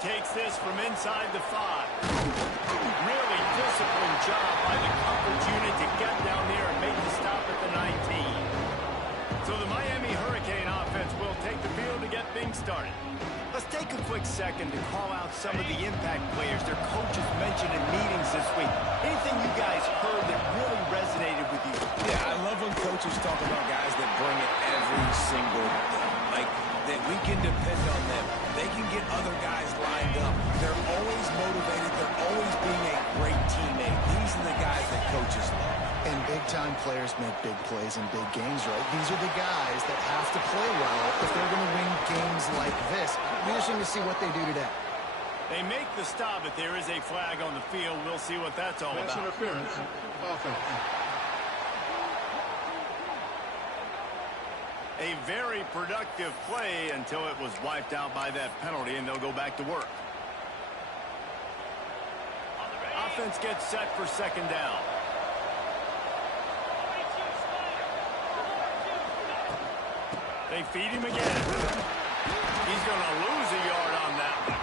takes this from inside the 5. Really disciplined job by the coverage unit to get down there and make the stop at the 19. So the Miami Hurricane offense will take the field to get things started. Let's take a quick second to call out some of the impact players their coaches mentioned in meetings this week. Anything you guys heard that really resonated with you? Yeah, I love when coaches talk about guys that bring it every single day. Like, that we can depend on them. They can get other guys lined up. They're always motivated. They're always being a great teammate. These are the guys that coaches love. And big-time players make big plays in big games, right? These are the guys that have to play well if they're going to win games like this. We're just going to see what they do today. They make the stop, but there is a flag on the field. We'll see what that's all about. Interference. Offense. A very productive play until it was wiped out by that penalty, and they'll go back to work. Offense gets set for second down. They feed him again. He's going to lose a yard on that one.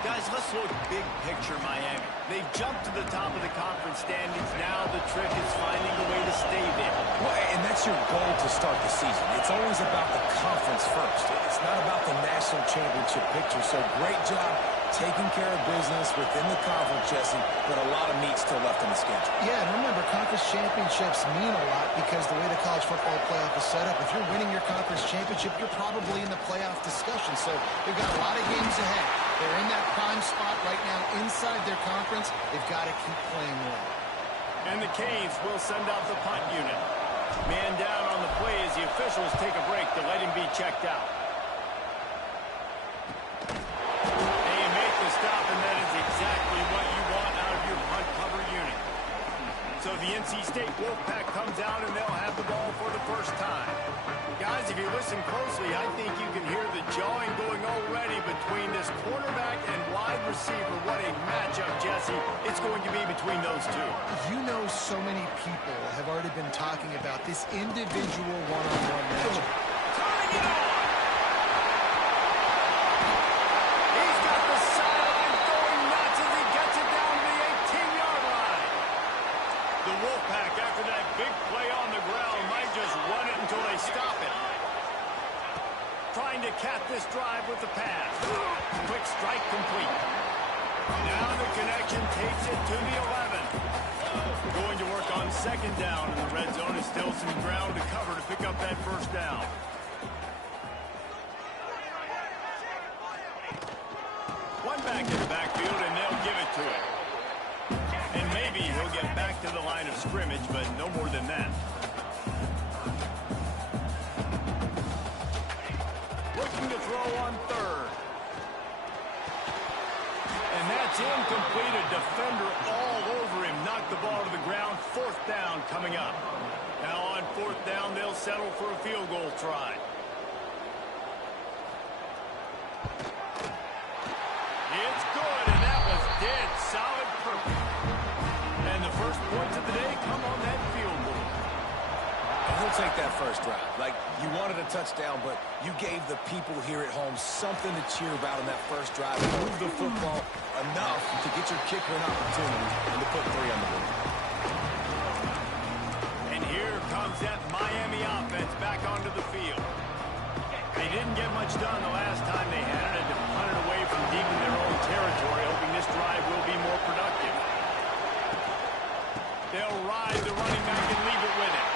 Guys, let's look big picture Miami. They've jumped to the top of the conference standings. Now the trick is finding a way to stay there. Well, and that's your goal to start the season. It's always about the conference first. It's not about the national championship picture. So great job taking care of business within the conference, Jesse, but a lot of meat still left in the schedule. Yeah, and remember, conference championships mean a lot because the way the college football playoff is set up, if you're winning your conference championship, you're probably in the playoff discussion. So they've got a lot of games ahead. They're in that prime spot right now inside their conference. They've got to keep playing well. And the Canes will send out the punt unit. Man down on the play as the officials take a break to let him be checked out. They make the stop, and that is exactly what you want out of your punt cover unit. So the NC State Wolfpack comes out, and they'll have the ball for the first time. Guys, if you listen closely, I think you can hear the jawing going already between this quarterback and wide receiver. What a matchup, Jesse. It's going to be between those two. You know, so many people have already been talking about this individual one-on-one matchup. Turning it on! He's got the sideline going nuts as he gets it down to the 18-yard line. The Wolfpack, after that big play on the ground, might just run it until they stop it. Trying to cap this drive with the pass. Quick strike complete. Now the connection takes it to the 11. Going to work on second down, and the red zone is still some ground to cover to pick up that first down. One back in the backfield, and they'll give it to him. And maybe he'll get back to the line of scrimmage, but no more than that. Looking to throw on third. And that's incomplete. A defender all over him. Knocked the ball to the ground. Fourth down coming up. Now on fourth down, they'll settle for a field goal try. It's good, and that was dead solid perfect. And the first points of the day come on that field goal. And he'll take that first drive. Like, you wanted a touchdown, but you gave the people here at home something to cheer about in that first drive. Move the football enough to get your kicker an opportunity and to put 3 on the board. And here comes that Miami offense back onto the field. They didn't get much done the last time they had it, and to punt it away from deep in their own territory, hoping this drive will be more productive. They'll ride the running back and leave it with him.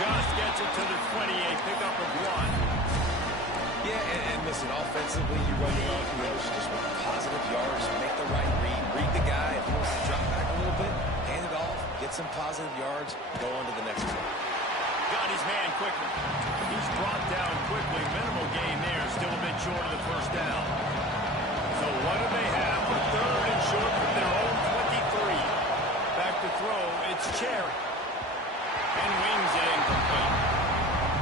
Just gets it to the 28, pickup of 1. Yeah, and listen, offensively, you run your own field, just with positive yards, make the right read the guy. If he wants to drop back a little bit, hand it off, get some positive yards, go on to the next one. Got his man quickly. He's brought down quickly. Minimal gain there, still a bit short of the first down. So what do they have? A third and short from their own 23. Back to throw, it's Cherry. And wings it incomplete.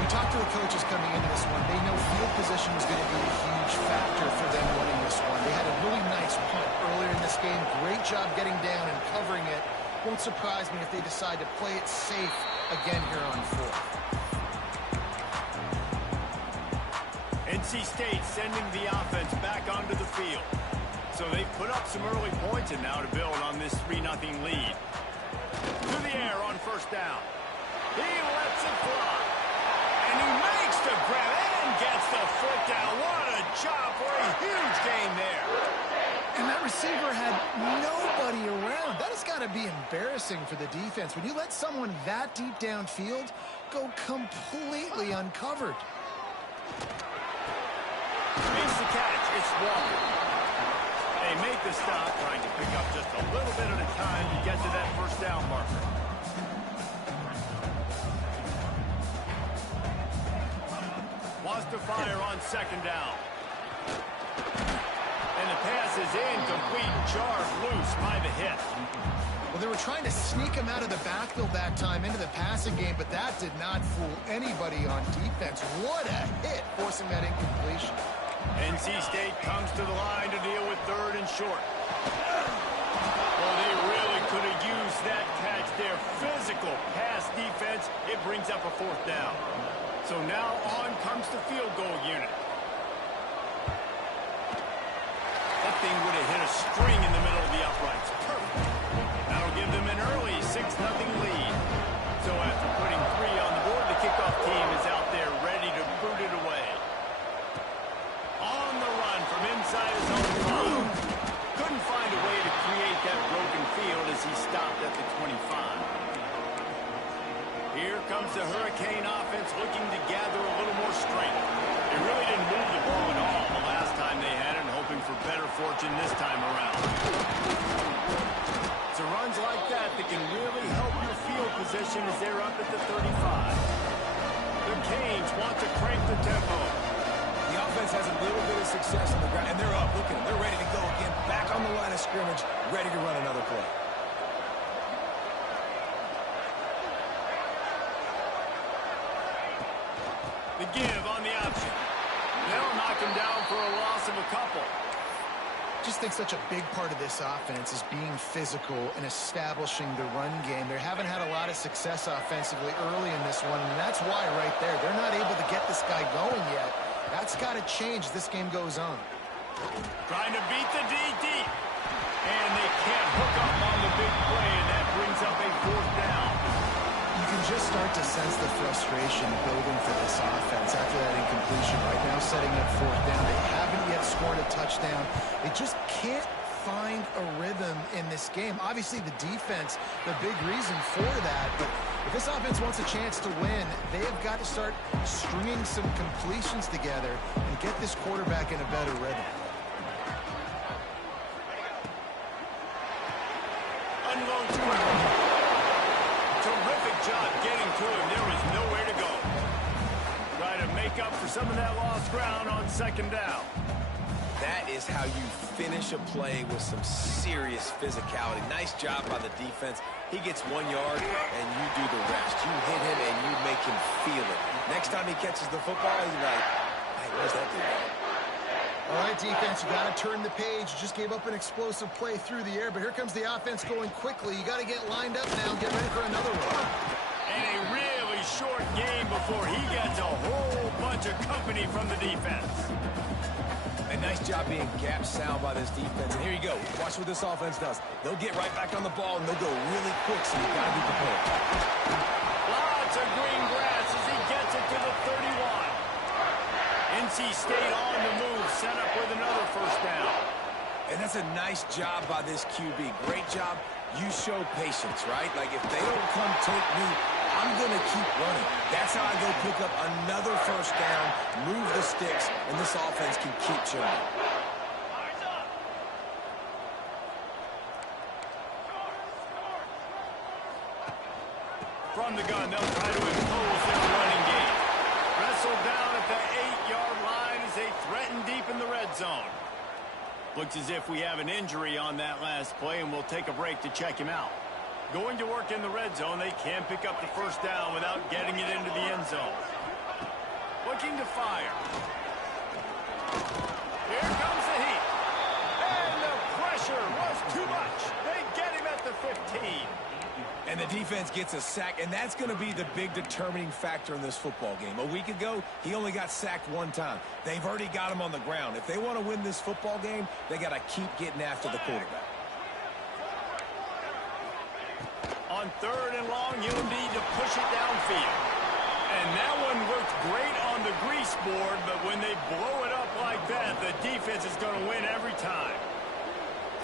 We talked to the coaches coming into this one. They know field position was going to be a huge factor for them winning this one. They had a really nice punt earlier in this game. Great job getting down and covering it. Won't surprise me if they decide to play it safe again here on fourth. NC State sending the offense back onto the field. So they've put up some early points and now to build on this 3-0 lead. To the air on first down. He lets it fly. And he makes the grab and gets the foot down. What a job for a huge gain there. And that receiver had nobody around. That has got to be embarrassing for the defense. When you let someone that deep downfield go completely uncovered. Makes the catch. It's Walker. They make the stop, trying to pick up just a little bit at a time to get to that first down marker. Wants to fire on second down. And the pass is incomplete, jarred loose by the hit. Well, they were trying to sneak him out of the backfield that time into the passing game, but that did not fool anybody on defense. What a hit, forcing that incompletion. NC State comes to the line to deal with third and short. Well, they really could have used that catch. Their physical pass defense, it brings up a fourth down. So now on comes the field goal unit. That thing would have hit a string in the middle of the uprights. Perfect. That'll give them an early 6-0 lead. So after putting 3 on the board, the kickoff team is out there ready to boot it away. On the run from inside his own 5. Couldn't find a way to create that broken field as he stopped at the 25. Here comes the Hurricane offense looking to gather a little more strength. They really didn't move the ball at all the last time they had it, hoping for better fortune this time around. It's runs like that that can really help your field position as they're up at the 35. The Canes want to crank the tempo. The offense has a little bit of success on the ground, and they're up. Look at them. They're ready to go again. Back on the line of scrimmage, ready to run another play. The give on the option. They'll knock him down for a loss of a couple. Just think such a big part of this offense is being physical and establishing the run game. They haven't had a lot of success offensively early in this one, and that's why right there. They're not able to get this guy going yet. That's got to change as this game goes on. Trying to beat the D deep. And they can't hook up on the big play, and that brings up a fourth down. You can just start to sense the frustration building for this offense after that incompletion. Right now, setting up fourth down. They haven't yet scored a touchdown. They just can't find a rhythm in this game. Obviously, the defense, the big reason for that. But if this offense wants a chance to win, they have got to start stringing some completions together and get this quarterback in a better rhythm. Unload to him. Terrific job getting to him. There was nowhere to go. Try to make up for some of that lost ground on second down. That is how you finish a play with some serious physicality. Nice job by the defense. He gets 1 yard, and you do the rest. You hit him, and you make him feel it. Next time he catches the football, he's like, hey, where's that dude? All right, defense, you got to turn the page. You just gave up an explosive play through the air, but here comes the offense going quickly. You got to get lined up now and get ready for another one. And a really short game before he gets a whole bunch of company from the defense. A nice job being gap sound by this defense. And here you go. Watch what this offense does. They'll get right back on the ball, and they'll go really quick, so you got to be prepared. Lots of green grass as he gets it to the 31. NC State on the move, set up with another first down. And that's a nice job by this QB. Great job. You show patience, right? Like, if they don't come take me, I'm going to keep running. That's how I go pick up another first down, move the sticks, and this offense can keep churning. From the gun, they'll try to impose their running game. Wrestled down at the 8-yard line as they threaten deep in the red zone. Looks as if we have an injury on that last play, and we'll take a break to check him out. Going to work in the red zone, they can't pick up the first down without getting it into the end zone. Looking to fire. Here comes the heat. And the pressure was too much. They get him at the 15. And the defense gets a sack, and that's going to be the big determining factor in this football game. A week ago, he only got sacked one time. They've already got him on the ground. If they want to win this football game, they got to keep getting after the quarterback. On 3rd and long, you'll need to push it downfield. And that one worked great on the grease board, but when they blow it up like that, the defense is going to win every time.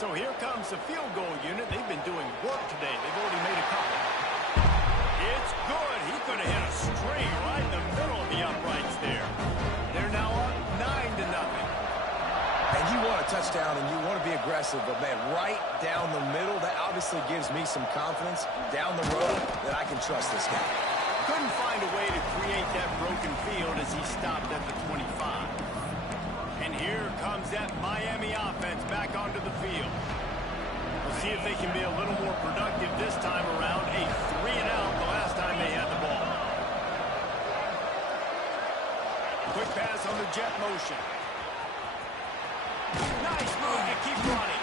So here comes the field goal unit. They've been doing work today. They've already made a couple. It's good. He could have hit a string right in the middle of the uprights there. They're now up 9-0. And you want a touchdown and you want to be aggressive, but, man, right down the middle, that obviously gives me some confidence down the road that I can trust this guy. Couldn't find a way to create that broken field as he stopped at the 25. And here comes that Miami offense back onto the field. We'll see if they can be a little more productive this time around. A 3-and-out the last time they had the ball. Quick pass on the jet motion. Nice move to keep running.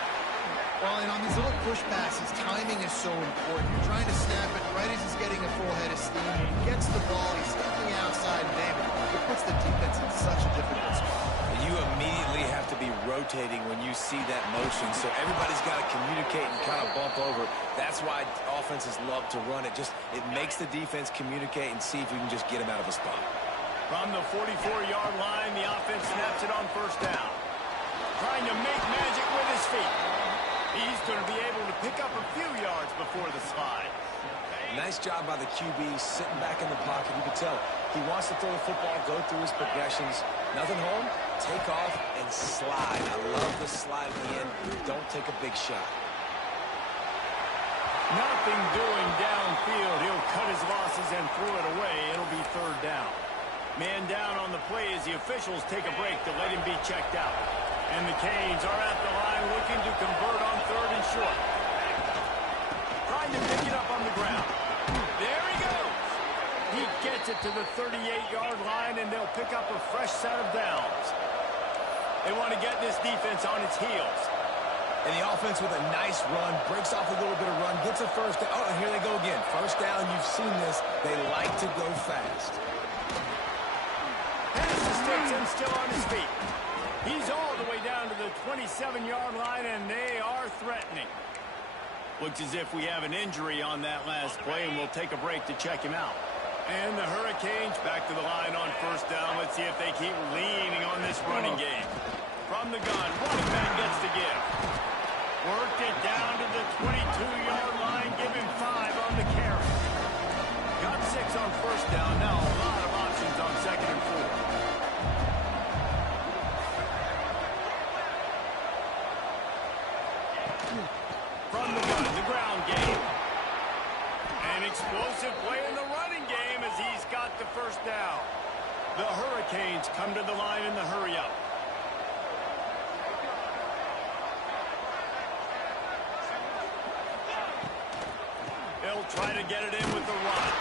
Well, and on these little push passes, timing is so important. You're trying to snap it right as he's getting a full head of steam. He gets the ball, he's stepping outside, and it puts the defense in such a difficult spot. You immediately have to be rotating when you see that motion, so everybody's got to communicate and kind of bump over. That's why offenses love to run it. It makes the defense communicate and see if we can just get him out of a spot. From the 44-yard line, the offense snaps it on 1st down. Trying to make magic with his feet. He's going to be able to pick up a few yards before the slide. Nice job by the QB sitting back in the pocket. You can tell he wants to throw the football, go through his progressions. Nothing home, take off, and slide. I love the slide at the end. Don't take a big shot. Nothing doing downfield. He'll cut his losses and throw it away. It'll be 3rd down. Man down on the play as the officials take a break to let him be checked out. And the Canes are at the line looking to convert on 3rd and short. Trying to pick it up on the ground. There he goes. He gets it to the 38-yard line, and they'll pick up a fresh set of downs. They want to get this defense on its heels. And the offense with a nice run, breaks off a little bit of run, gets a 1st down. Oh, and here they go again. 1st down, you've seen this. They like to go fast. Has the sticks and still on his feet. He's all the way down to the 27-yard line, and they are threatening. Looks as if we have an injury on that last play, and we'll take a break to check him out. And the Hurricanes back to the line on 1st down. Let's see if they keep leaning on this running game. From the gun, running back gets the give. Worked it down to the 22-yard line. Give him 5 on the carry. Got 6 on 1st down. Now a lot of options on 2nd and 4. From the gun, the ground game. An explosive play in the running game as he's got the 1st down. The Hurricanes come to the line in the hurry-up. They'll try to get it in with the run.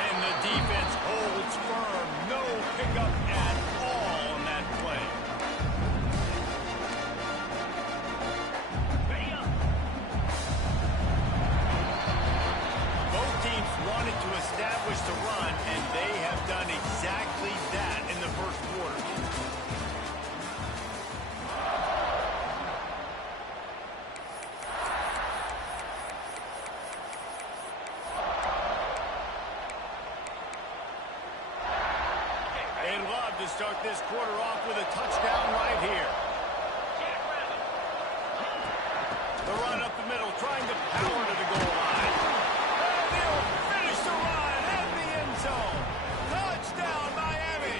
And the defense holds firm. No pickup at all on that play. Both teams wanted to establish the run, and they have done exactly that in the 1st quarter. They'd love to start this quarter off with a touchdown right here. The run up the middle, trying to power to the goal line. And they'll finish the run in the end zone. Touchdown, Miami!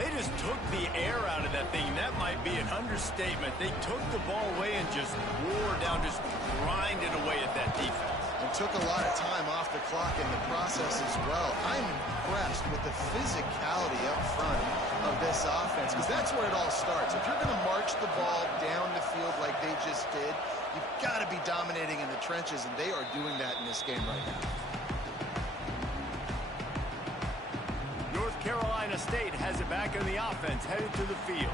They just took the air out of that thing. That might be an understatement. They took the ball away and just wore down, just grinded away at that defense. And took a lot of time off the clock in the process as well. I'm impressed with the physicality up front of this offense, because that's where it all starts. If you're going to march the ball down the field like they just did, you've got to be dominating in the trenches, and they are doing that in this game right now. North Carolina State has it back in the offense, headed to the field.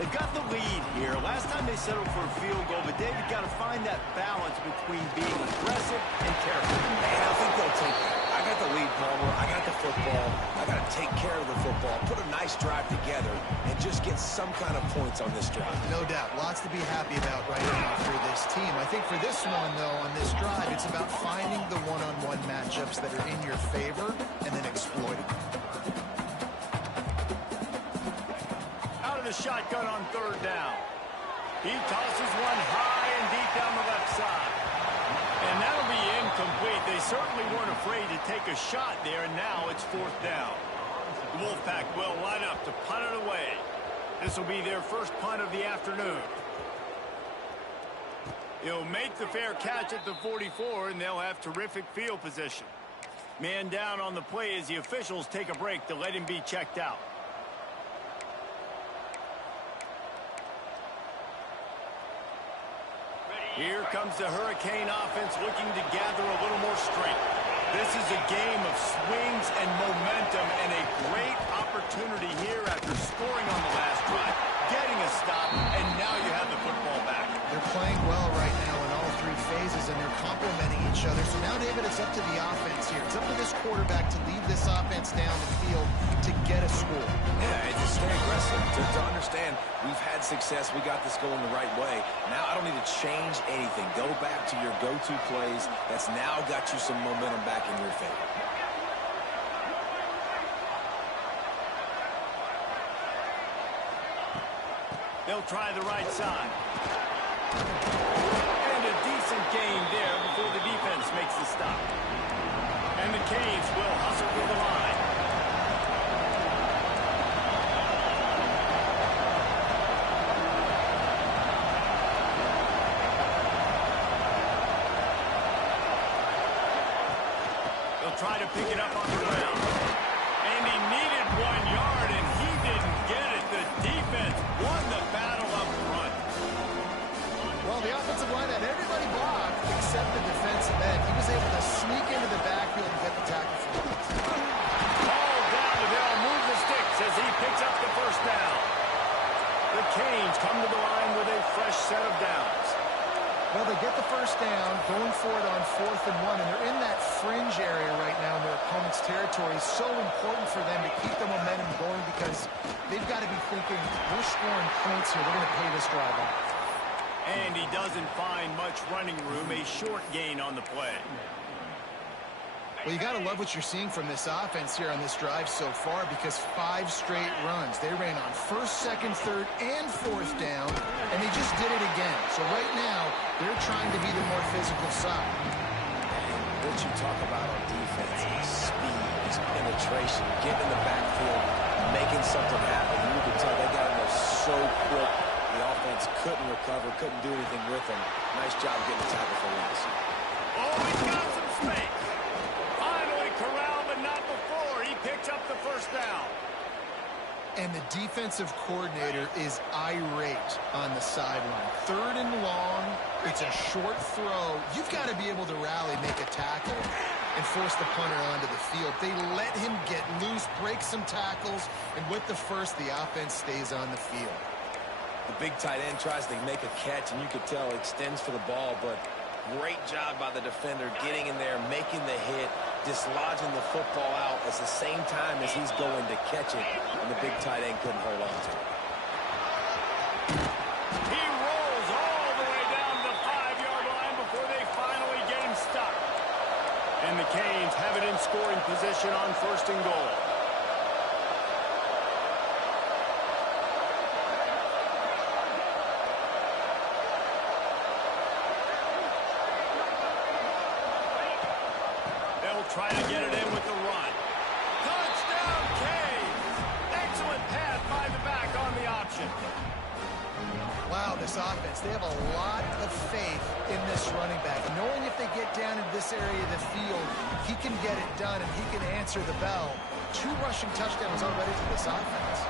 They've got the lead here. Last time they settled for a field goal, but David got to find that balance between being aggressive and careful. And I think they'll take that. I got the lead, Palmer. I got the football. I got to take care of the football, put a nice drive together, and just get some kind of points on this drive. No doubt. Lots to be happy about right now for this team. I think for this one, though, on this drive, it's about finding the one-on-one matchups that are in your favor and then exploiting them. Out of the shotgun on third down. He tosses one high and deep down the left side. And that'll be incomplete. They certainly weren't afraid to take a shot there, and now it's fourth down. The Wolfpack will line up to punt it away. This will be their first punt of the afternoon. He'll make the fair catch at the 44, and they'll have terrific field position. Man down on the play as the officials take a break to let him be checked out. Here comes the Hurricane offense looking to gather a little more strength. This is a game of swings and momentum, and a great opportunity here after scoring on the last drive, getting a stop, and now you have the football back. They're playing well right now in all three phases, and they're complementing each other. So now, David, it's up to the offense here. It's up to this quarterback to lead this offense down the field to get a score. Yeah, it's to stay aggressive, to understand we've had success, we got this going the right way. Now I don't need to change anything. Go back to your go-to plays. That's now got you some momentum back in your favor. They'll try the right side. And a decent gain there before the defense makes the stop. And the Canes will hustle through the line. Try to pick it up on the ground. And he needed 1 yard, and he didn't get it. The defense won the battle up front. Well, the offensive line had everybody blocked except the defensive end. He was able to sneak into the backfield and get the tackle for him. Ball down, and they'll move the sticks as he picks up the first down. The Canes come to the line with a fresh set of downs. Well, they get the first down, going for it on 4th and 1, and they're in that fringe area right now in their opponent's territory. So important for them to keep the momentum going because they've got to be thinking, we're scoring points here. We're going to pay this drive off. And he doesn't find much running room, a short gain on the play. Well, you got to love what you're seeing from this offense here on this drive so far because 5 straight runs. They ran on 1st, 2nd, 3rd, and 4th down, and they just did it again. So right now, they're trying to be the more physical side. What you talk about on defense is speed, is penetration, getting in the backfield, making something happen. You can tell they got in there so quick. The offense couldn't recover, couldn't do anything with them. Nice job getting the tackle for loss. Oh, he's got some space. Finally corralled, but not before. He picks up the first down. And the defensive coordinator is irate on the sideline. 3rd and long. It's a short throw. You've got to be able to rally, make a tackle, and force the punter onto the field. They let him get loose, break some tackles, and with the first, the offense stays on the field. The big tight end tries to make a catch, and you could tell extends for the ball, but great job by the defender getting in there, making the hit, dislodging the football out at the same time as he's going to catch it, and the big tight end couldn't hold on to it. He rolls all the way down to the 5-yard line before they finally get him stopped. And the Canes have it in scoring position on 1st and goal. Try to get it in with the run. Touchdown, Canes! Excellent pass by the back on the option. Wow, this offense, they have a lot of faith in this running back. Knowing if they get down into this area of the field, he can get it done and he can answer the bell. 2 rushing touchdowns already for this offense.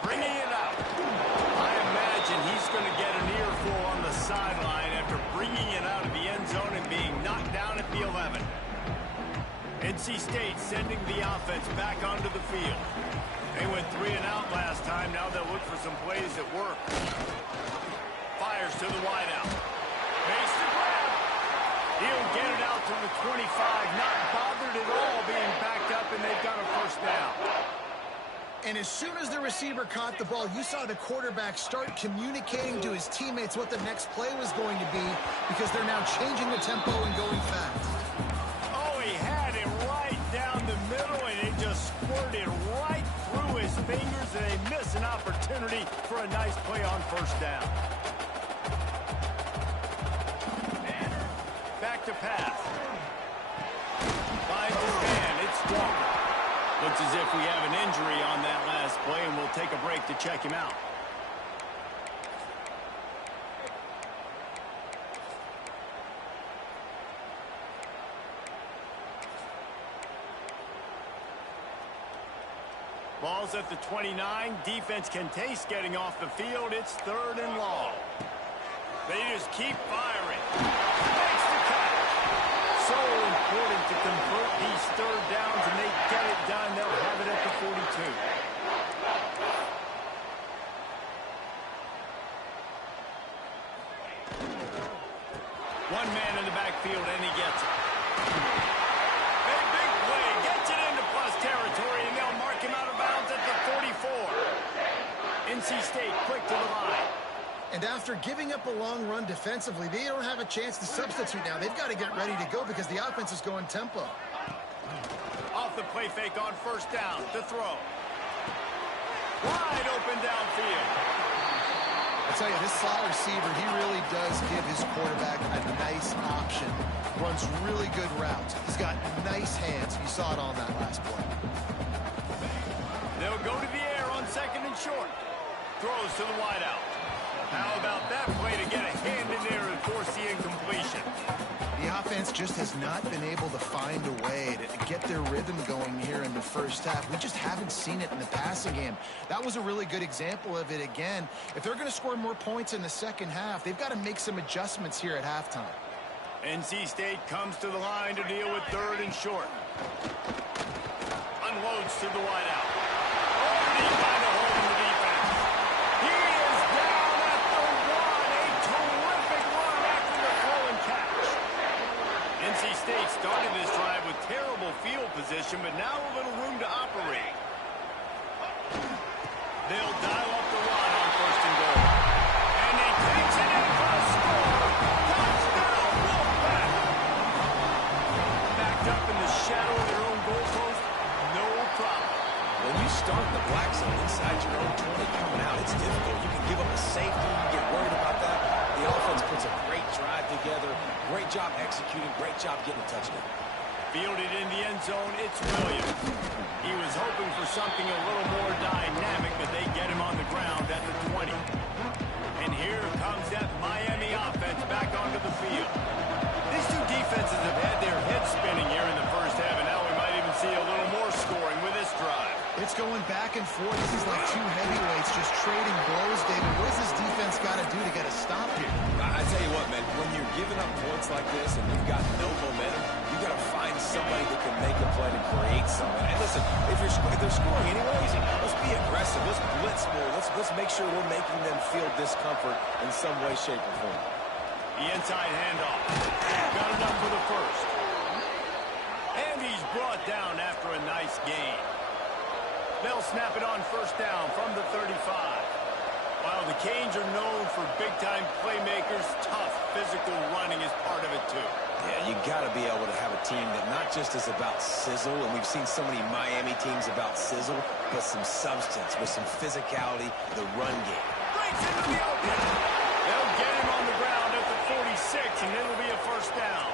Bringing it out. I imagine he's going to get an earful earful on the sideline after bringing it out of the end zone and being knocked down at the 11. NC State sending the offense back onto the field. They went 3 and out last time. Now they'll look for some plays that work. Fires to the wideout. Makes the grab. He'll get it out to the 25. Not bothered at all being backed up, and they've got a first down. And as soon as the receiver caught the ball, you saw the quarterback start communicating to his teammates what the next play was going to be, because they're now changing the tempo and going fast. Oh, he had it right down the middle, and it just squirted right through his fingers, and they miss an opportunity for a nice play on first down. Back to pass. Finds his man. It's Walker. Looks as if we have an injury on that last play, and we'll take a break to check him out. Ball's at the 29. Defense can taste getting off the field. It's 3rd and long. They just keep firing. Makes the catch. So important to convert these 3rd downs, and they get it done. They'll have it at the 42. One man in the backfield, and he gets it. A big play. Gets it into plus territory, and they'll mark him out of bounds at the 44. NC State quick to the line. And after giving up a long run defensively, they don't have a chance to substitute now. They've got to get ready to go because the offense is going tempo. Off the play fake on first down to throw. Wide open downfield. I tell you, this slot receiver, he really does give his quarterback a nice option. Runs really good routes. He's got nice hands. You saw it on that last play. They'll go to the air on 2nd and short. Throws to the wideout. How about that play to get a hand in there and force the incompletion? The offense just has not been able to find a way to get their rhythm going here in the first half. We just haven't seen it in the passing game. That was a really good example of it again. If they're going to score more points in the second half, they've got to make some adjustments here at halftime. NC State comes to the line to deal with 3rd and short. Unloads to the wideout. Oh, and he finds a hole in the defense. He is down at the 1. A terrific run after the throw and catch. NC State started this drive with terrible field position, but now a little room to operate. They'll dial up the run on 1st and goal. And he takes it in for a score. Touchdown, Wolfpack. Backed up in the shadow of their own goalpost, no problem. When you start the black zone inside your own 20 coming out, it's difficult. You can give up a safety. You get worried about that. The offense puts a great drive together. Great job executing. Great job getting a touchdown. Fielded in the end zone, it's Williams. He was hoping for something a little more dynamic, but they get him on the ground at the 20. And here comes that Miami offense back onto the field. These two defenses have had their heads spinning here in the first half, and now we might even see a little more scoring with this drive. It's going back and forth. This is like two heavyweights just trading blows, David. What does this defense got to do to get a stop here? I tell you what, man, when you're giving up points like this and you've got no momentum, you got to find somebody that can make a play to create something. And listen, if they're scoring anyways, let's be aggressive. Let's blitz more. Let's make sure we're making them feel discomfort in some way, shape, or form. The inside handoff. Got it up for the first. And he's brought down after a nice gain. They'll snap it on first down from the 35. While the Canes are known for big-time playmakers, tough physical running is part of it, too. Yeah, you got to be able to have a team that not just is about sizzle, and we've seen so many Miami teams about sizzle, but some substance with some physicality, the run game. Breaks into the open. They'll get him on the ground at the 46, and it'll be a first down.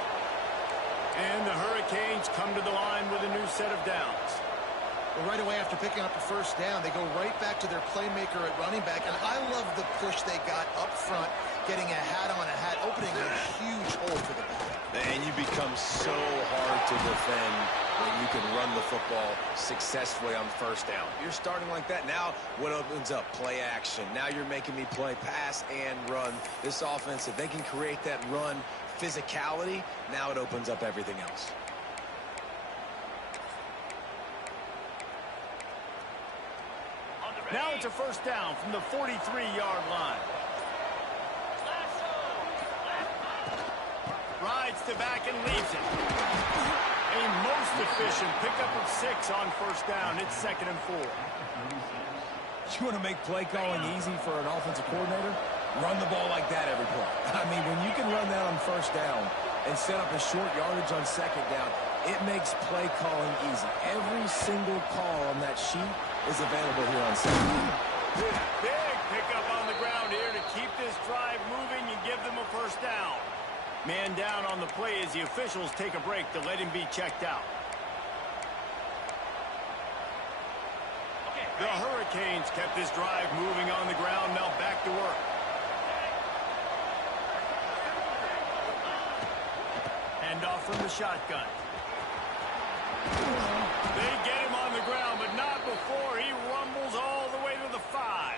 And the Hurricanes come to the line with a new set of downs. Well, right away after picking up the first down, they go right back to their playmaker at running back. And I love the push they got up front, getting a hat on a hat, opening a huge hole for the back. And you become so hard to defend when you can run the football successfully on first down. You're starting like that. Now what opens up? Play action. Now you're making me play pass and run. This offense, if they can create that run physicality, now it opens up everything else. Now it's a first down from the 43-yard line. Rides to back and leaves it. A most efficient pickup of 6 on first down. It's 2nd and 4. You want to make play calling easy for an offensive coordinator? Run the ball like that every play. I mean, when you can run that on first down and set up a short yardage on second down, it makes play calling easy. Every single call on that sheet is available here on second down. Big pickup on the ground here to keep this drive moving and give them a first down. Man down on the play as the officials take a break to let him be checked out. The Hurricanes kept this drive moving on the ground. Now back to work. Hand off from the shotgun. They get him on the ground, but not before he rumbles all the way to the 5.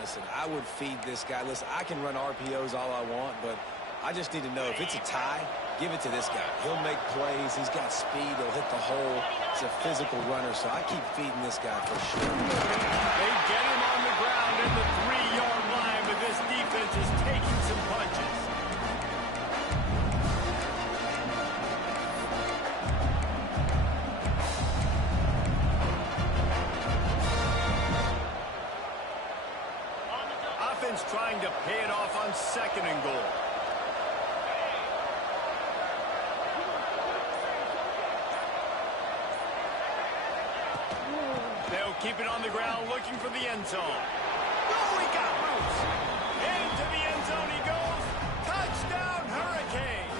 Listen, I would feed this guy. Listen, I can run RPOs all I want, but I just need to know if it's a tie, give it to this guy. He'll make plays. He's got speed. He'll hit the hole. He's a physical runner, so I keep feeding this guy for sure. They get him on the ground in the 3-yard line, but this defense is taking some punches. Offense trying to pay it off on 2nd and goal. They'll keep it on the ground looking for the end zone. Oh, he got loose. Into the end zone he goes. Touchdown, Hurricane.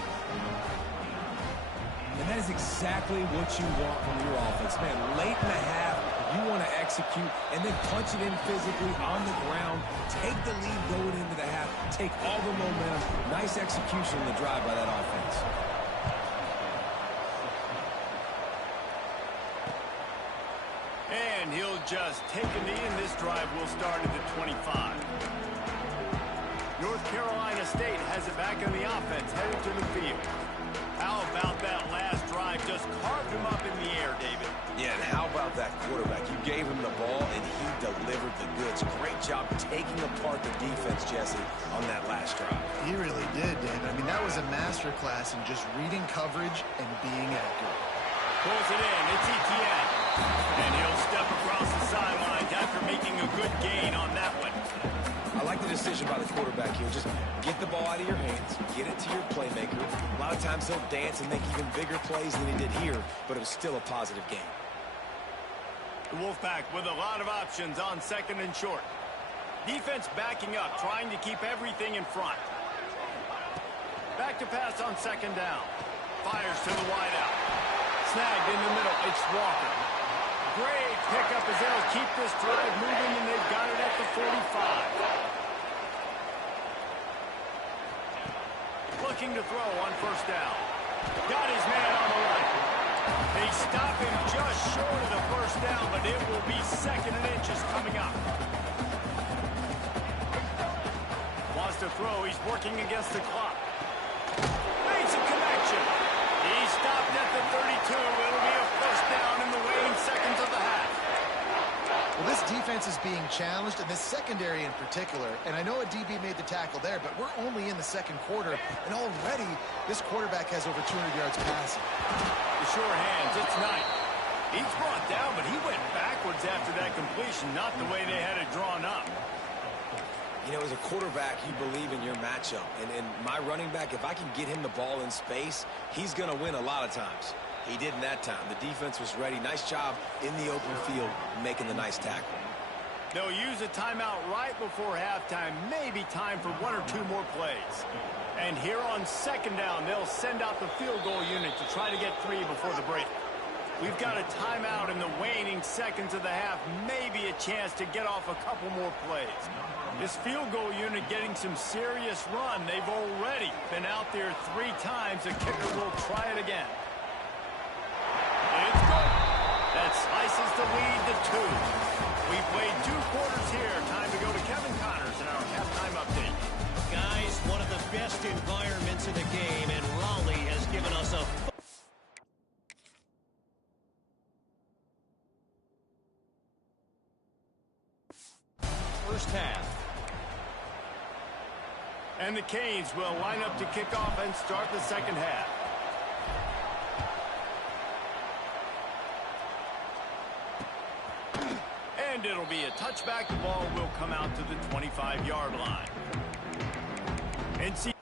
And that is exactly what you want from your offense. Man, late in the half, you want to execute and then punch it in physically on the ground. Take the lead going into the half. Take all the momentum. Nice execution in the drive by that offense. And he'll just take a knee, and this drive will start at the 25. North Carolina State has it back in the offense, headed to the field. How about that last drive? Just carved him up in the air, David. Yeah, and how about that quarterback? You gave him the ball, and he delivered the goods. Great job taking apart the defense, Jesse, on that last drive. He really did, David. I mean, that was a masterclass in just reading coverage and being accurate. Pulls it in. It's Etienne. And he'll step across the sidelines after making a good gain on that one. I like the decision by the quarterback here. Just get the ball out of your hands, get it to your playmaker. A lot of times he'll dance and make even bigger plays than he did here, but it was still a positive game. The Wolfpack with a lot of options on 2nd and short. Defense backing up, trying to keep everything in front. Back to pass on 2nd down. Fires to the wideout. Snagged in the middle. It's Walker. Great pickup as they'll keep this drive moving, and they've got it at the 45. Looking to throw on 1st down. Got his man on the right. They stop him just short of the 1st down, but it will be 2nd and inches coming up. Wants to throw. He's working against the clock. Makes a connection. He stopped at the 32. It'll be a 1st down in the waning seconds of the half. Well, this defense is being challenged, and this secondary in particular. And I know a DB made the tackle there, but we're only in the 2nd quarter, and already this quarterback has over 200 yards passing. The sure hands, it's Knight. He's brought down, but he went backwards after that completion, not the way they had it drawn up. You know, as a quarterback, you believe in your matchup. And my running back, if I can get him the ball in space, he's going to win a lot of times. He did in that time. The defense was ready. Nice job in the open field making the nice tackle. They'll use a timeout right before halftime. Maybe time for 1 or 2 more plays. And here on 2nd down, they'll send out the field goal unit to try to get 3 before the break. We've got a timeout in the waning seconds of the half. Maybe a chance to get off a couple more plays. This field goal unit getting some serious run. They've already been out there 3 times. The kicker will try it again. It's good. That slices the lead to 2. We've played 2 quarters here. Time to go to Kevin Connors in our halftime update. Guys, one of the best environments in the game, and Raleigh has given us a... First half. And the Canes will line up to kick off and start the second half. And it'll be a touchback. The ball will come out to the 25-yard line. And see.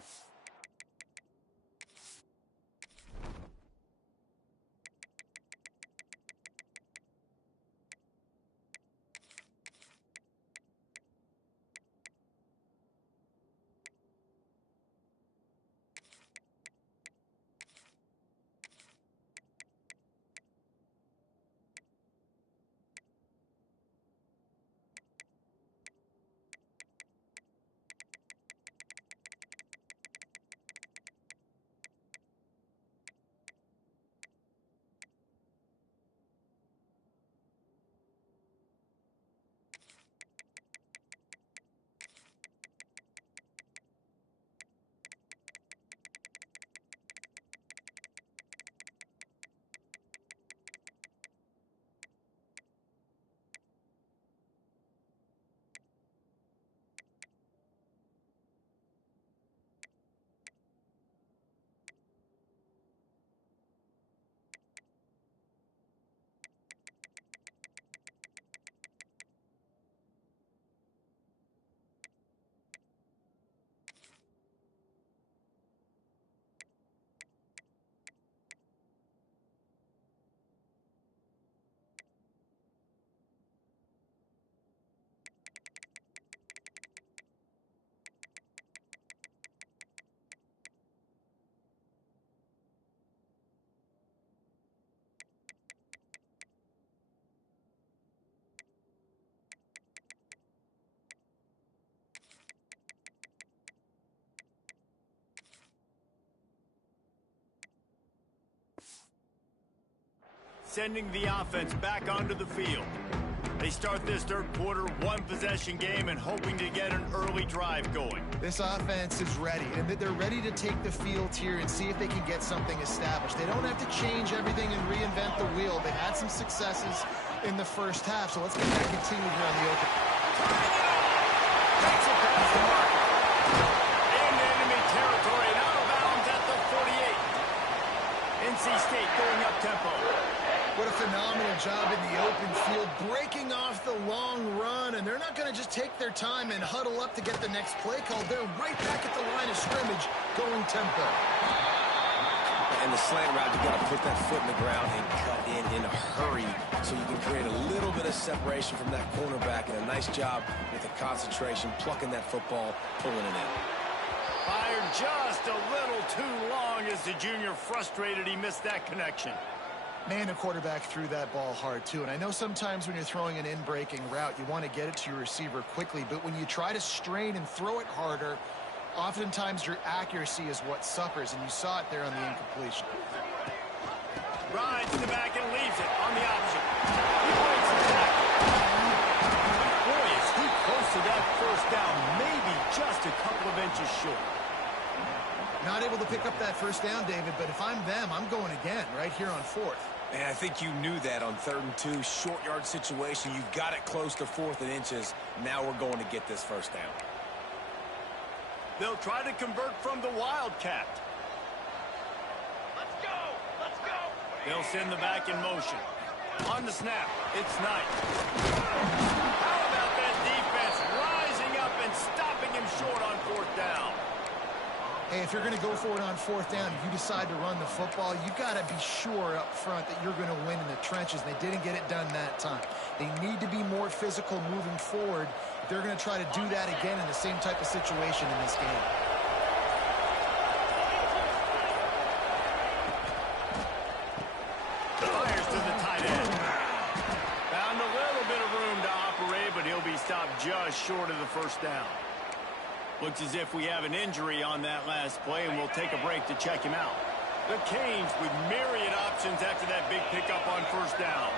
Sending the offense back onto the field. They start this third quarter, 1-possession game, and hoping to get an early drive going. This offense is ready, and they're ready to take the field here and see if they can get something established. They don't have to change everything and reinvent the wheel. They had some successes in the first half, so let's get that continued here on the open. Takes it past the marker. In enemy territory and out of bounds at the 48. NC State going up tempo. What a phenomenal job in the open field, breaking off the long run, and they're not going to just take their time and huddle up to get the next play call. They're right back at the line of scrimmage, going tempo. And the slant route, you got to put that foot in the ground and cut in a hurry so you can create a little bit of separation from that cornerback, and a nice job with the concentration, plucking that football, pulling it in. Fired just a little too long as the junior frustrated he missed that connection. Man, the quarterback threw that ball hard, too. And I know sometimes when you're throwing an in-breaking route, you want to get it to your receiver quickly. But when you try to strain and throw it harder, oftentimes your accuracy is what suffers. And you saw it there on the incompletion. Rides in the back and leaves it on the option. He breaks the tackle. Boy, is he close to that first down. Maybe just a couple of inches short. Not able to pick up that first down, David, but if I'm them, I'm going again right here on 4th. And I think you knew that on 3rd and 2, short yard situation. You've got it close to 4th and inches. Now we're going to get this first down. They'll try to convert from the Wildcat. Let's go! Let's go! They'll send the back in motion. On the snap, it's Knight. How about that defense rising up and stopping him short on 4th down? Hey, if you're going to go for it on 4th down, if you decide to run the football, you've got to be sure up front that you're going to win in the trenches. And they didn't get it done that time. They need to be more physical moving forward if they're going to try to do that again in the same type of situation in this game. Fires to the stop just short of the first down. Looks as if we have an injury on that last play, and we'll take a break to check him out. The Canes with myriad options after that big pickup on first down.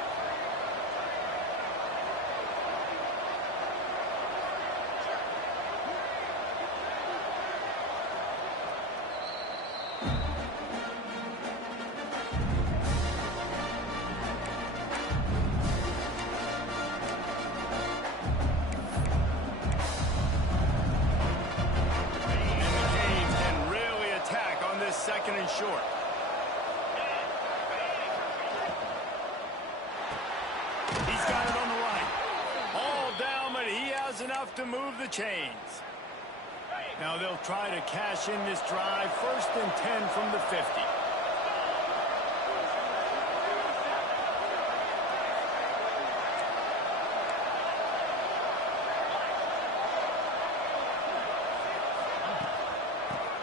Second and short. He's got it on the right. All down, but he has enough to move the chains. Now they'll try to cash in this drive. First and 10 from the 50.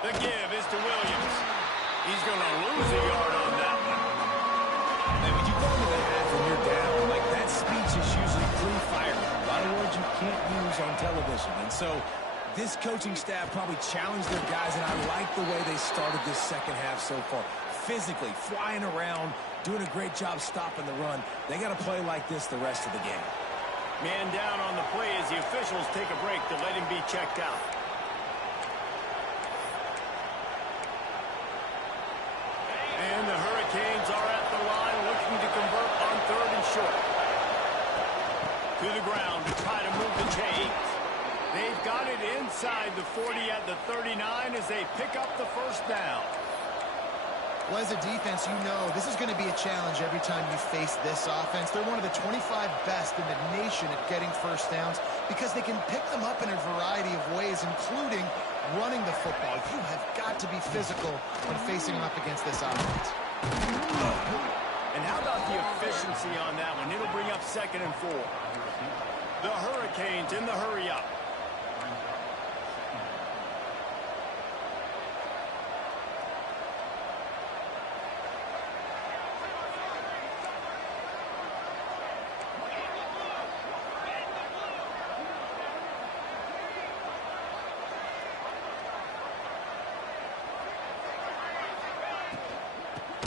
The give is to Williams. He's going to lose a yard on that one. And when you go into the half and you're down, like that speech is usually pretty fiery. A lot of words you can't use on television. And so this coaching staff probably challenged their guys, and I like the way they started this second half so far. Physically, flying around, doing a great job stopping the run. They got to play like this the rest of the game. Man down on the play as the officials take a break to let him be checked out. And the Hurricanes are at the line looking to convert on third and short. To the ground to try to move the chains. They've got it inside the 40 at the 39 as they pick up the first down. Well, as a defense, you know this is going to be a challenge every time you face this offense. They're one of the 25 best in the nation at getting first downs because they can pick them up in a variety of ways, including running the football. You have got to be physical when facing off against this offense. And how about the efficiency on that one? It'll bring up second and 4. The Hurricanes in the hurry up.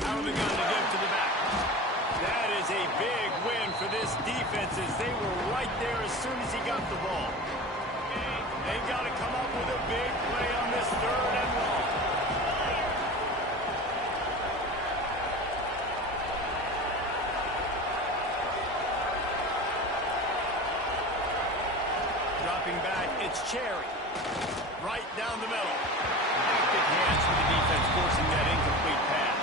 Out of the gun to give to the back. That is a big win for this defense as they were right there as soon as he got the ball. They've got to come up with a big play on this third and long. Dropping back, it's Cherry. Right down the middle. Active hands for the defense forcing that incomplete pass.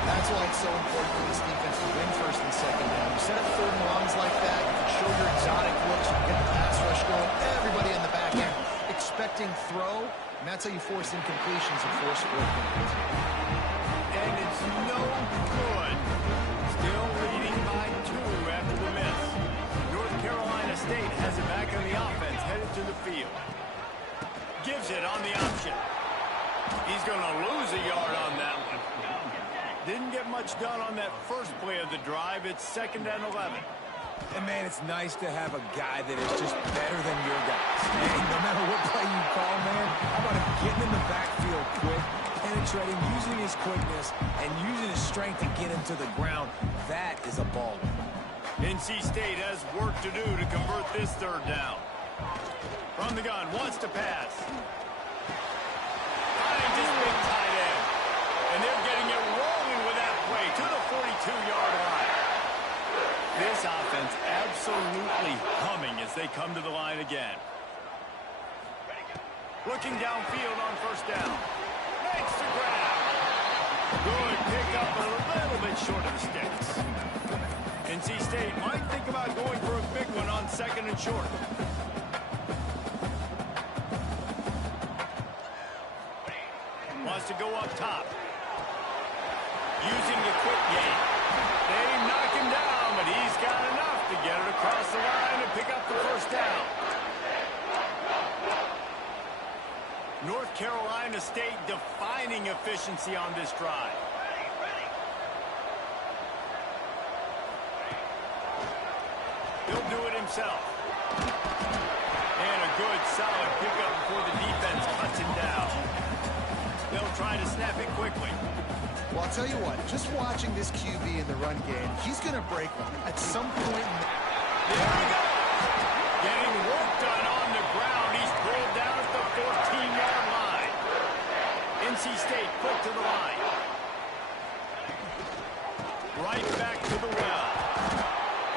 That's why it's so important for this defense to win first and second down. You set up third and longs like that, you can show your exotic looks, you can get the pass rush going, everybody in the back end expecting throw, and that's how you force incompletions and force fourth downs. And it's no good. Still leading by 2 after the miss. North Carolina State has it back on the offense, headed to the field. Gives it on the option. He's going to lose a yard on that one. Didn't get much done on that first play of the drive. It's second and 11. And, man, it's nice to have a guy that is just better than your guys. And no matter what play you call, man, how about him getting in the backfield quick, penetrating, using his quickness, and using his strength to get him to the ground. That is a baller. NC State has work to do to convert this third down. From the gun, wants to pass. Finds his big tight end. And they're getting it rolling with that play to the 42-yard line. This offense absolutely humming as they come to the line again. Looking downfield on first down. Makes the grab. Good pick up a little bit short of the sticks. NC State might think about going for a big one on second and short. Wants to go up top. Using the quick game. They knock him down, but he's got enough to get it across the line and pick up the first down. North Carolina State defining efficiency on this drive. He'll do it himself. And a good, solid pickup before the defense cuts him down. They'll try to snap it quickly. Well, I'll tell you what, just watching this QB in the run game, he's going to break one at some point. There he goes. Getting work done on the ground. He's pulled down at the 14-yard line. NC State quick to the line. Right back to the well.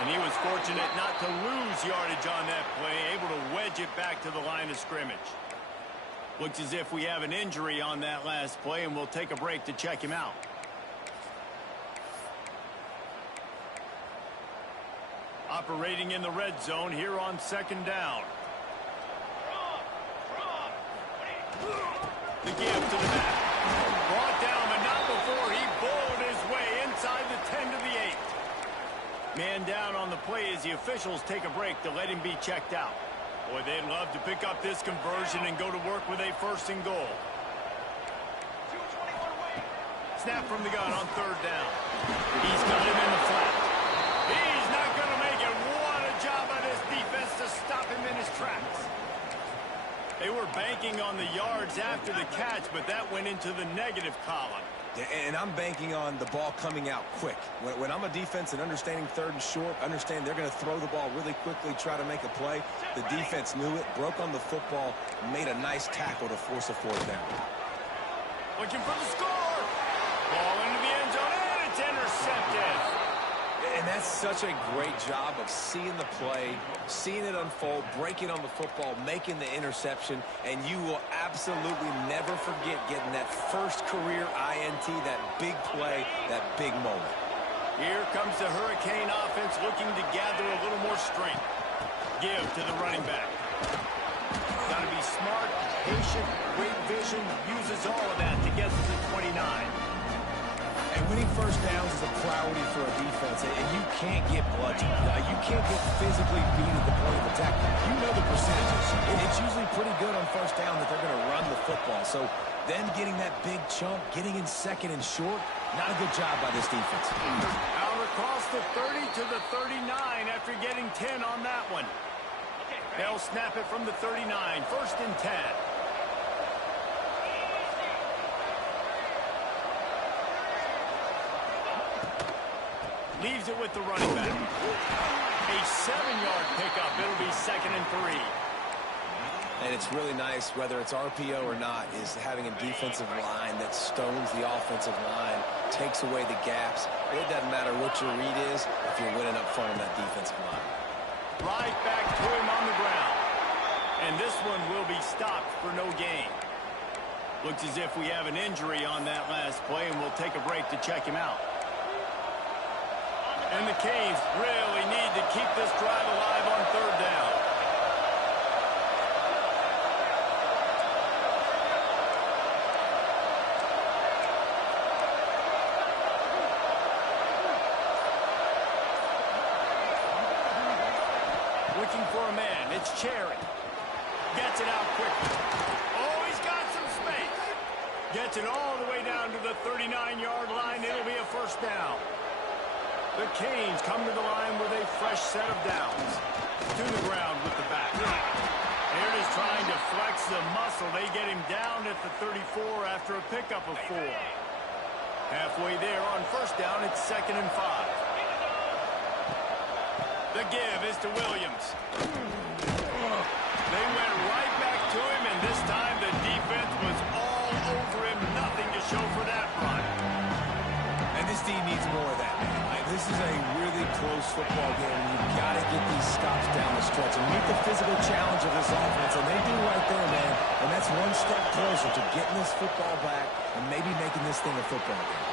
And he was fortunate not to lose yardage on that play, able to wedge it back to the line of scrimmage. Looks as if we have an injury on that last play, and we'll take a break to check him out. Operating in the red zone here on second down. The give to the back. Brought down, but not before he bowled his way inside the 10 to the 8. Man down on the play as the officials take a break to let him be checked out. Boy, they'd love to pick up this conversion and go to work with a first and goal. Snap from the gun on third down. He's got him in the flat. He's not going to make it. What a job by this defense to stop him in his tracks. They were banking on the yards after the catch, but that went into the negative column. Yeah, and I'm banking on the ball coming out quick. When I'm a defense and understanding third and short, understand they're going to throw the ball really quickly, try to make a play. The defense knew it, broke on the football, made a nice tackle to force a fourth down. Looking for the score. Ball into the end zone, and it's intercepted. And that's such a great job of seeing the play, seeing it unfold, breaking on the football, making the interception, and you will absolutely never forget getting that first career INT, that big play, that big moment. Here comes the Hurricane offense looking to gather a little more strength. Give to the running back. Got to be smart, patient, great vision, uses all of that to get to the 29. And winning first downs is a priority for a defense, and you can't get bludgeoned. You can't get physically beat at the point of attack. You know the percentages. It's usually pretty good on first down that they're going to run the football. So then getting that big chunk, getting in second and short, not a good job by this defense. Out across the 30 to the 39 after getting 10 on that one. They'll snap it from the 39, first and 10. Leaves it with the running back. A 7-yard pickup. It'll be second and 3. And it's really nice, whether it's RPO or not, is having a defensive line that stones the offensive line, takes away the gaps. It doesn't matter what your read is if you're winning up front on that defensive line. Right back to him on the ground. And this one will be stopped for no gain. Looks as if we have an injury on that last play, and we'll take a break to check him out. And the Canes really need to keep this drive alive on third down. Looking for a man. It's Cherry. Gets it out quickly. Oh, he's got some space. Gets it all the way down to the 39-yard line. It'll be a first down. The Canes come to the line with a fresh set of downs. To the ground with the back. Here it is trying to flex the muscle. They get him down at the 34 after a pickup of 4. Halfway there on first down, it's second and 5. The give is to Williams. They went right back to him, and this time the defense was all over him. Nothing to show for that run. And this team needs more of that, man. This is a really close football game, and you've got to get these stops down the stretch and meet the physical challenge of this offense, and they do right there, man. And that's one step closer to getting this football back and maybe making this thing a football game.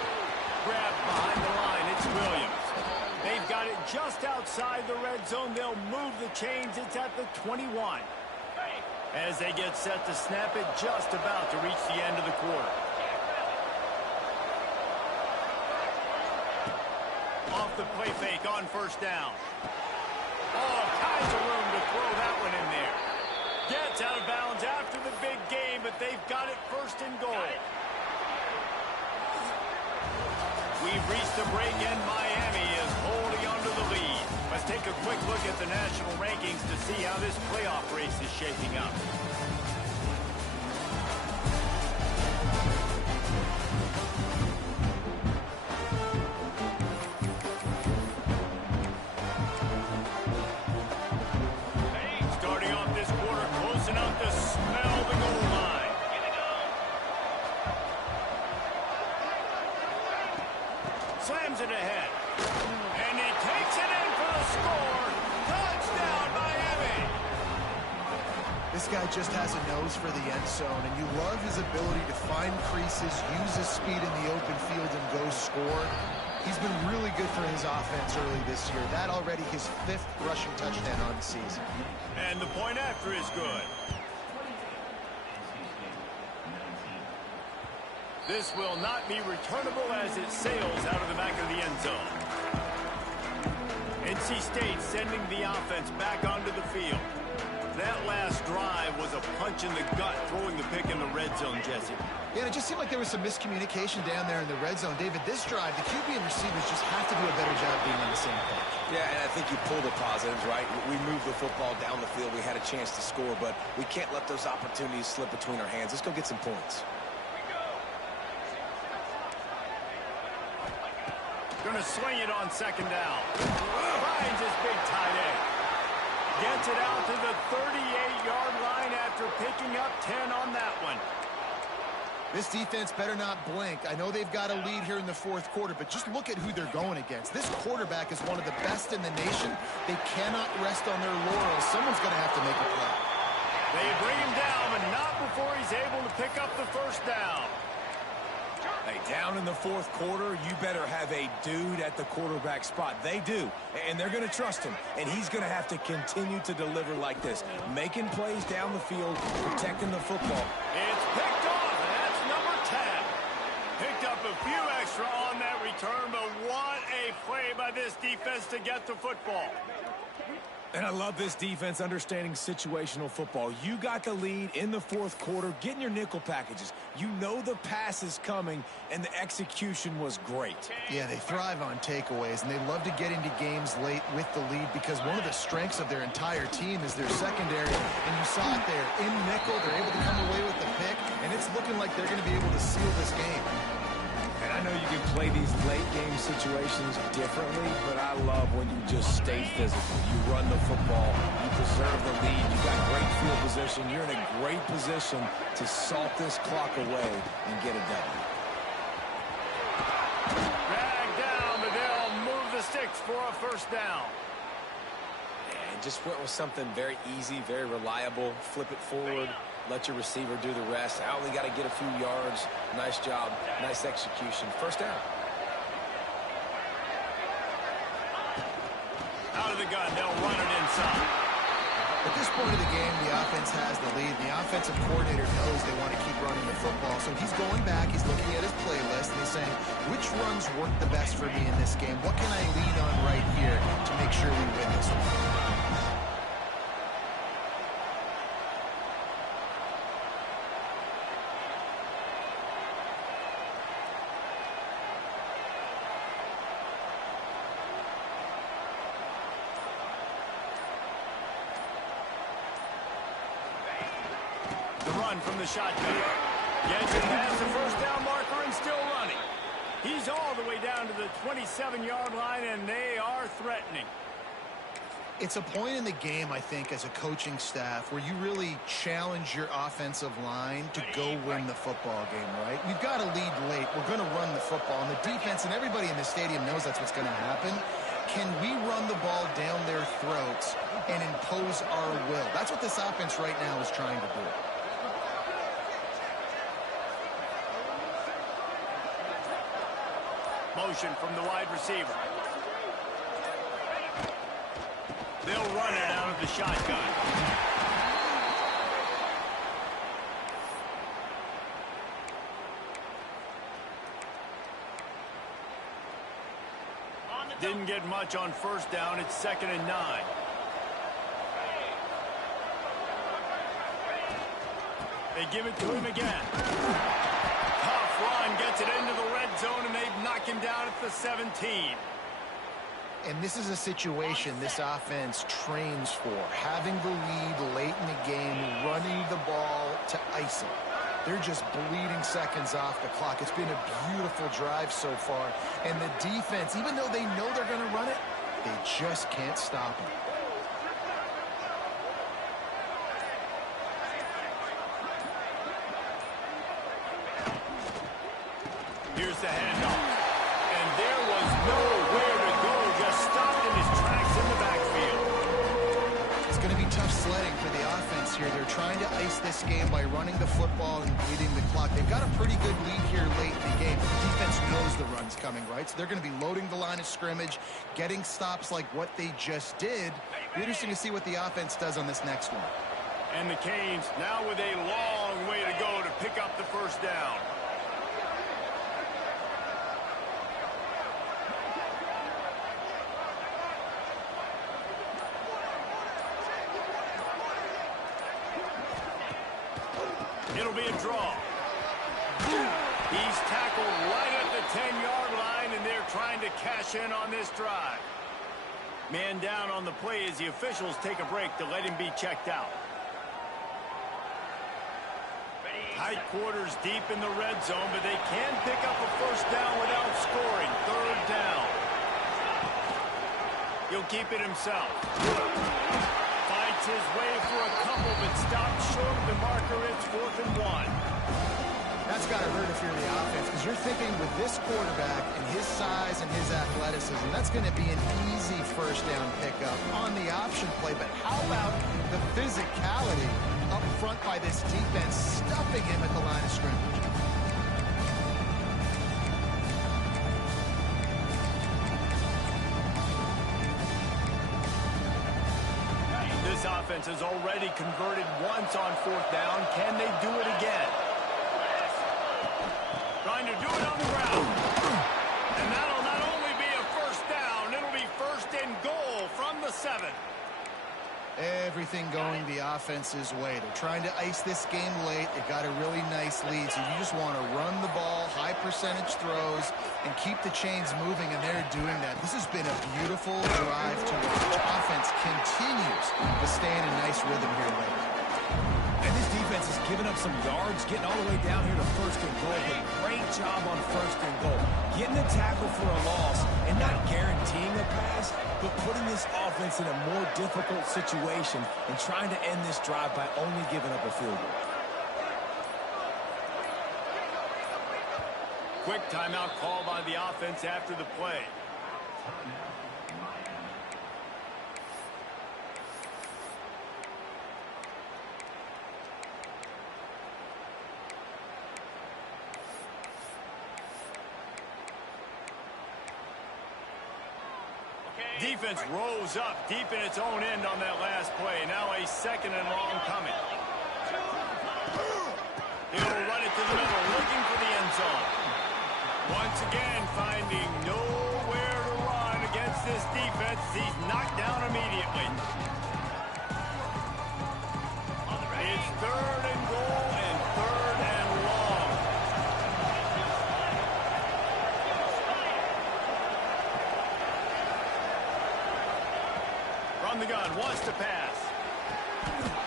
Grab behind the line, it's Williams. They've got it just outside the red zone. They'll move the chains. It's at the 21. As they get set to snap it, just about to reach the end of the quarter. Off the play fake on first down. All kinds of room to throw that one in there. Gets out of bounds after the big game, but they've got it first and goal. We've reached the break, and Miami is holding on to the lead. But Let's take a quick look at the national rankings to see how this playoff race is shaping up. Starting off this quarter close enough to smell the goal line. Slams it ahead. And he takes it in for the score. Touchdown, Miami. This guy just has a nose for the end zone, and you love his ability to find creases, use his speed in the open field, and go score. He's been really good for his offense early this year. That already his 5th rushing touchdown on the season. And the point after is good. This will not be returnable as it sails out of the back of the end zone. NC State sending the offense back onto the field. That last drive was a punch in the gut, throwing the pick in the red zone, Jesse. Yeah, and it just seemed like there was some miscommunication down there in the red zone. David, this drive, the QB and receivers just have to do a better job being on the same page. Yeah, and I think you pull the positives, right? We moved the football down the field. We had a chance to score, but we can't let those opportunities slip between our hands. Let's go get some points. Gonna swing it on second down. Finds his big tight end. Gets it out to the 38-yard line after picking up 10 on that one. This defense better not blink. I know they've got a lead here in the 4th quarter, but just look at who they're going against. This quarterback is one of the best in the nation. They cannot rest on their laurels. Someone's going to have to make a play. They bring him down, but not before he's able to pick up the first down. Hey, down in the 4th quarter, you better have a dude at the quarterback spot. They do, and they're going to trust him, and he's going to have to continue to deliver like this, making plays down the field, protecting the football. It's picked off, and that's number 10. Picked up a few extra on that return, but what a play by this defense to get the football. And I love this defense understanding situational football. You got the lead in the 4th quarter, getting your nickel packages. You know the pass is coming, and the execution was great. Yeah, they thrive on takeaways, and they love to get into games late with the lead because one of the strengths of their entire team is their secondary, and you saw it there. In nickel, they're able to come away with the pick, and it's looking like they're going to be able to seal this game. And I know you can play these late-game situations differently, but I love when you just stay physical. You run the football, you preserve the lead, you got great field position. You're in a great position to salt this clock away and get a W. Dragged down, but they'll move the sticks for a first down. And just went with something very easy, very reliable. Flip it forward. Let your receiver do the rest. I only got to get a few yards. Nice job. Nice execution. First down. Out of the gun, they'll run it inside. At this point of the game, the offense has the lead. The offensive coordinator knows they want to keep running the football. So he's going back, he's looking at his playlist, and he's saying, which runs work the best for me in this game? What can I lean on right here to make sure we win this one? From the shotgun. Gets it past the first down marker and still running. He's all the way down to the 27-yard line, and they are threatening. It's a point in the game, I think, as a coaching staff where you really challenge your offensive line to go win the football game, right? We've got to lead late. We're going to run the football, and the defense and everybody in the stadium knows that's what's going to happen. Can we run the ball down their throats and impose our will? That's what this offense right now is trying to do. Motion from the wide receiver. They'll run it out of the shotgun. Didn't get much on first down. It's 2nd and 9. They give it to him again. Tough run, gets it into the red zone, and they knock him down at the 17. And this is a situation this offense trains for. Having the lead late in the game, running the ball to ice it. They're just bleeding seconds off the clock. It's been a beautiful drive so far. And the defense, even though they know they're going to run it, they just can't stop it. Here's the handoff. And there was nowhere to go. Just stopped in his tracks in the backfield. It's going to be tough sledding for the offense here. They're trying to ice this game by running the football and bleeding the clock. They've got a pretty good lead here late in the game. The defense knows the run's coming, right? So they're going to be loading the line of scrimmage, getting stops like what they just did. Be interesting to see what the offense does on this next one. And the Canes now with a long way to go to pick up the first down. It'll be a draw. He's tackled right at the 10-yard line, and they're trying to cash in on this drive. Man down on the play as the officials take a break to let him be checked out. Tight quarters deep in the red zone, but they can pick up a first down without scoring. Third down. He'll keep it himself. Fights his way for a couple, but stops short of the marker. It's 4th and 1. That's got to hurt if you're the offense, because you're thinking with this quarterback and his size and his athleticism, that's going to be an easy first down pickup on the option play. But how about the physicality up front by this defense, stuffing him at the line of scrimmage? This offense has already converted once on 4th down. Can they do it again? Trying to do it on the ground. And that'll not only be a first down, it'll be 1st and goal from the 7. Everything going the offense's way. They're trying to ice this game late. They've got a really nice lead, so you just want to run the ball, high percentage throws, and keep the chains moving, and they're doing that. This has been a beautiful drive to watch. Offense continues to stay in a nice rhythm here late. And this defense has given up some yards, getting all the way down here to 1st and goal. But great job on 1st and goal. Getting a tackle for a loss and not guaranteeing a pass, but putting this offense in a more difficult situation and trying to end this drive by only giving up a field goal. Quick timeout call by the offense after the play. Defense rose up deep in its own end on that last play. Now a 2nd and long coming. He'll run it to the middle, looking for the end zone. Once again, finding nowhere to run against this defense. He's knocked down immediately. It's 3rd and goal and 3rd and long. From the gun, wants to pass.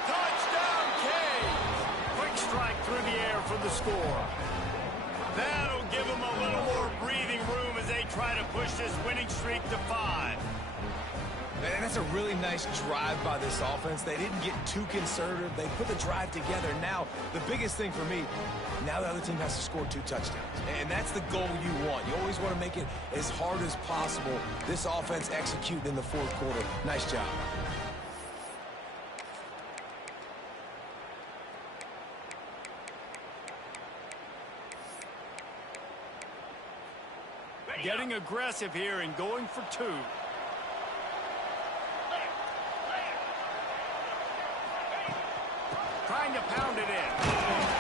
Touchdown, Canes! Quick strike through the air for the score. That'll give them a little more breathing room as they try to push this winning streak to 5. And that's a really nice drive by this offense. They didn't get too conservative. They put the drive together. Now, the biggest thing for me, now the other team has to score 2 touchdowns. And that's the goal you want. You always want to make it as hard as possible. This offense executed in the 4th quarter. Nice job. Getting aggressive here and going for 2. Trying to pound it in.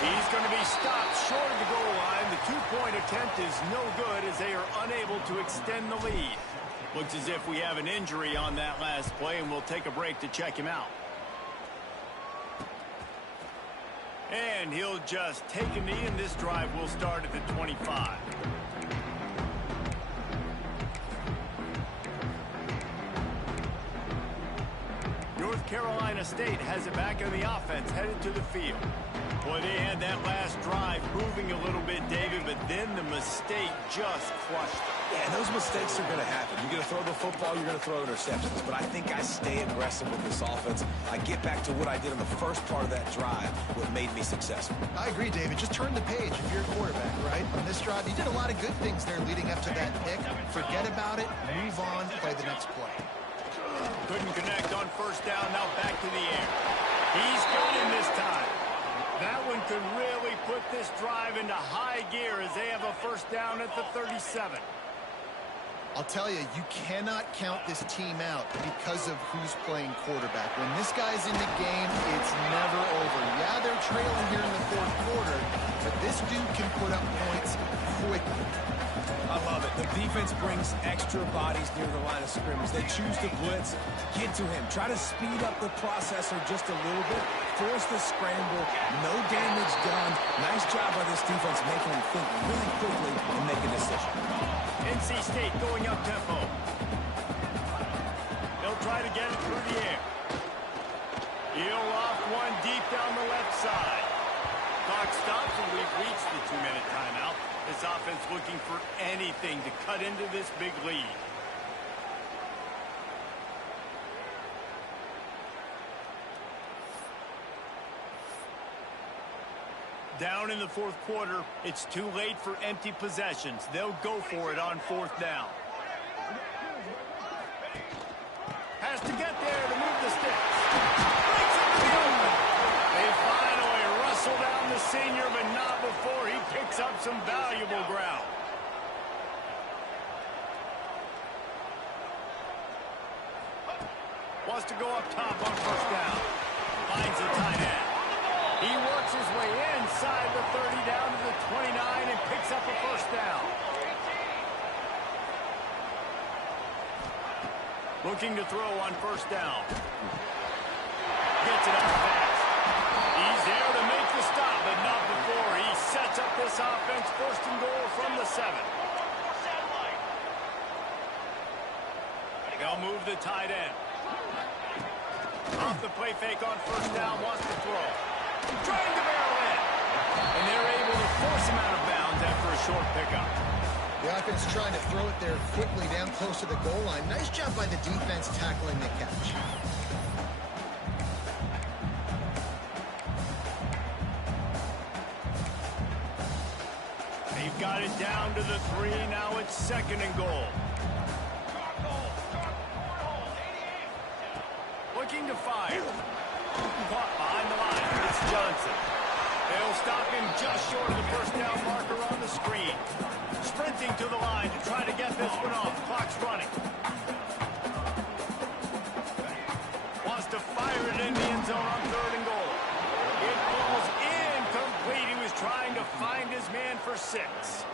He's going to be stopped short of the goal line. The 2-point attempt is no good as they are unable to extend the lead. Looks as if we have an injury on that last play, and we'll take a break to check him out. And he'll just take a knee, and this drive will start at the 25. North Carolina State has it back in the offense, headed to the field. Boy, they had that last drive moving a little bit, David, but then the mistake just crushed them. Yeah, those mistakes are going to happen. You're going to throw the football, you're going to throw interceptions. But I think I stay aggressive with this offense. I get back to what I did in the first part of that drive, what made me successful. I agree, David. Just turn the page if you're a quarterback, right? On this drive, you did a lot of good things there leading up to that pick. Forget about it, move on, play the next play. Couldn't connect on first down, now back to the air. He's got him this time. That one could really put this drive into high gear as they have a first down at the 37. I'll tell you, you cannot count this team out because of who's playing quarterback. When this guy's in the game, it's never over. Yeah, they're trailing here in the fourth quarter, but this dude can put up points quickly. I love it. The defense brings extra bodies near the line of scrimmage. They choose to blitz, get to him, try to speed up the processor just a little bit, force the scramble, no damage done. Nice job by this defense making him think really quickly and make a decision. NC State going up tempo. They'll try to get it through the air. He'll off one deep down the left side. Clock stops and we've reached the 2-minute timeout. This offense looking for anything to cut into this big lead. Down in the fourth quarter, it's too late for empty possessions. They'll go for it on fourth down. Has to get there to move the sticks. Breaks up the open. They finally wrestle down the senior, but not before he picks up some valuable ground. Wants to go up top on first down. Finds the tight end. He works his way inside the 30 down to the 29 and picks up a first down. Looking to throw on first down. Gets it out fast. He's there to make the stop, but not before he sets up this offense. First and goal from the 7. They'll move the tight end. Off the play fake on first down, wants to throw. Trying to barrel in. And they're able to force him out of bounds after a short pickup. The offense trying to throw it there quickly down close to the goal line. Nice job by the defense tackling the catch. They've got it down to the 3. Now it's second and goal. Looking to fire. Caught behind the line. It's Johnson. They'll stop him just short of the first down marker on the screen. Sprinting to the line to try to get this one off. Clock's running. Wants to fire it in the end zone on third and goal. It falls incomplete. He was trying to find his man for 6.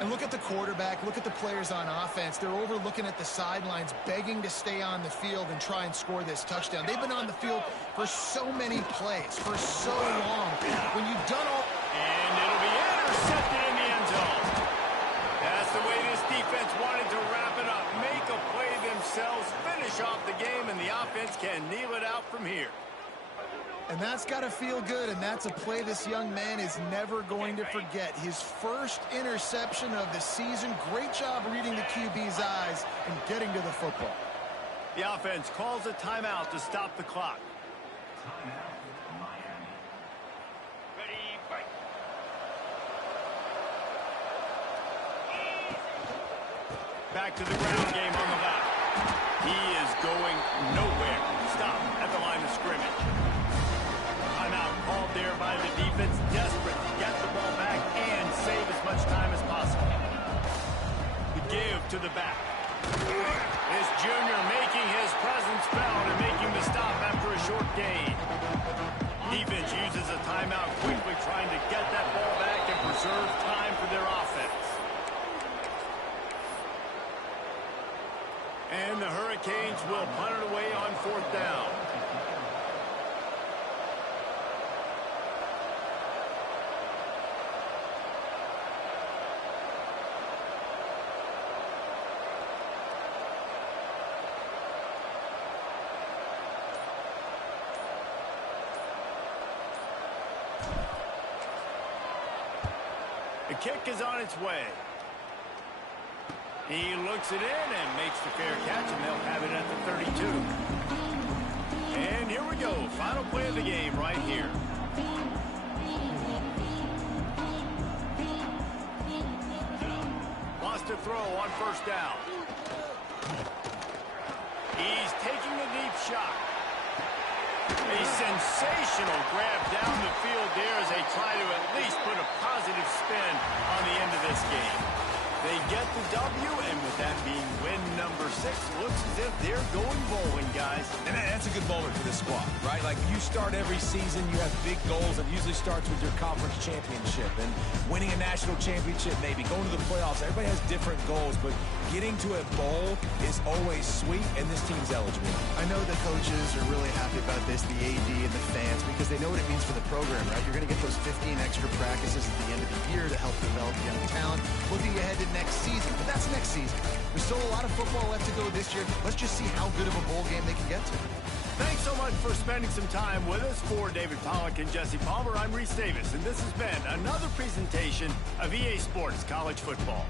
And look at the quarterback, look at the players on offense. They're over looking at the sidelines, begging to stay on the field and try and score this touchdown. They've been on the field for so many plays, for so long. When you've done all... And it'll be intercepted in the end zone. That's the way this defense wanted to wrap it up. Make a play themselves, finish off the game, and the offense can kneel it out from here. And that's got to feel good, and that's a play this young man is never going to forget. His first interception of the season. Great job reading the QB's eyes and getting to the football. The offense calls a timeout to stop the clock. Back to the ground game on the left. He is going nowhere. Stop at the line of scrimmage. Timeout called there by the defense, desperate to get the ball back and save as much time as possible. The give to the back. This junior making his presence felt and making the stop after a short gain. Defense uses a timeout quickly, trying to get that ball back and preserve time for their offense. And the Hurricanes will punt it away on fourth down. The kick is on its way. He looks it in and makes the fair catch, and they'll have it at the 32. And here we go. Final play of the game right here. Wants to throw on first down. He's taking a deep shot. A sensational grab down the field there as they try to at least put a positive spin on the end of this game. They get the W, and with that being win number 6, looks as if they're going bowling, guys. And that's a good moment for this squad, right? Like, you start every season, you have big goals. It usually starts with your conference championship and winning a national championship, maybe going to the playoffs. Everybody has different goals, but getting to a bowl is always sweet, and this team's eligible. I know the coaches are really happy about this, the AD and the fans, because they know what it means for the program, right? You're going to get those 15 extra practices at the end of the year to help develop young talent. Looking ahead to next season, but that's next season. There's still a lot of football left to go this year. Let's just see how good of a bowl game they can get to. Thanks so much for spending some time with us. For David Pollack and Jesse Palmer, I'm Reese Davis, and this has been another presentation of EA Sports College Football.